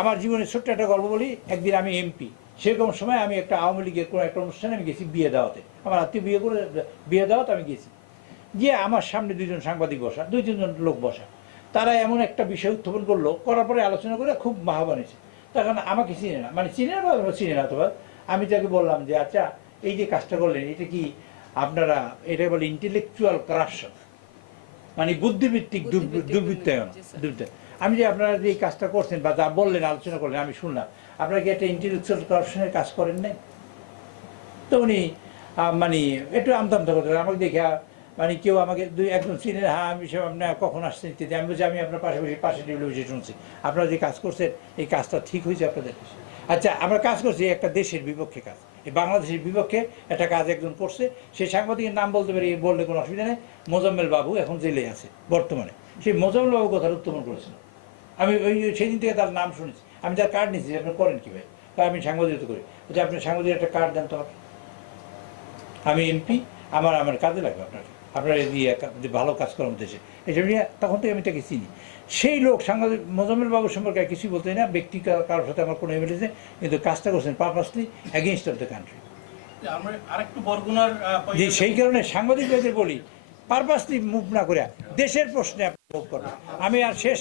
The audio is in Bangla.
আমার জীবনে ছোট্ট একটা গল্প বলি। একদিন আমি এমপি, সেরকম সময় আমি একটা আওয়ামী লীগের কোনো একটা অনুষ্ঠানে আমি গেছি বিয়ে দাওয়াতে, আমার আত্মীয় বিয়ে করে বিয়ে দাওয়াতে আমি গেছি। গিয়ে আমার সামনে দুইজন সাংবাদিক বসা, দুই তিনজন লোক বসা, তারা এমন একটা বিষয় উত্থাপন করলো, করার পরে আলোচনা করে খুব মাহা বানিয়েছে। তখন আমাকে চিনে না, মানে চিনে না বা চিনে না, অথবা আমি তাকে বললাম যে আচ্ছা এই যে কাজটা করলেন এটা কি আপনারা, এটা বলে ইন্টেলেকচুয়াল কারাপশন, মানে বুদ্ধিভিত্তিক দুর্বৃত্তায়ন। আমি যে আপনারা যে এই কাজটা করছেন বা যা বললেন আলোচনা করলেন আমি শুনলাম, আপনারা কি একটা ইন্টেলেকচুয়াল কারাপশনের কাজ করেন নাই? তো উনি মানে একটু আমদামদা করতে আমাকে দেখে, মানে কেউ আমাকে একজন চিনে, হ্যাঁ আমি সব আপনার কখন আসছেন ইত্যাদি। আমি বলছি আমি আপনার পাশে টেবিলে বসে শুনছি আপনারা যে কাজ করছেন এই কাজটা ঠিক হয়েছে আপনাদের। আচ্ছা আমরা কাজ করছি একটা দেশের বিপক্ষে কাজ, এই বাংলাদেশের বিপক্ষে একটা কাজ একজন করছে, সেই সাংবাদিকের নাম বলতে পারি, বললে কোনো অসুবিধা নেই। মোজাম্মেল বাবু এখন জেলে আছে বর্তমানে, সেই মোজাম্মেল বাবু কথা উত্থাপন করেছিল। আমি ওই সেদিন থেকে তার নাম শুনেছি, আমি তার কার্ড নিয়েছি, আপনি করেন কি ভাই? আমি সাংবাদিকতা করি। যে আপনি সাংবাদিক একটা কার্ড দেন তো, আমি এমপি, আমার কাজে লাগবে আপনার দিয়ে ভালো কাজ করার দেশে এইসব নিয়ে। তখন থেকে আমি তাকে চিনি। সেই লোক সাংবাদিক মোজাম্মেল বাবুর সম্পর্কে কিছুই বলতে না, ব্যক্তি কারোর সাথে আমার কোনো এমএলএ নেই, কিন্তু কাজটা করছেন purposely against of the country. যে সেই কারণে সাংবাদিকদের বলি পারপাসলি মুভ না করে দেশের প্রশ্নে আপনি মুভ করবেন। আমি আর শেষ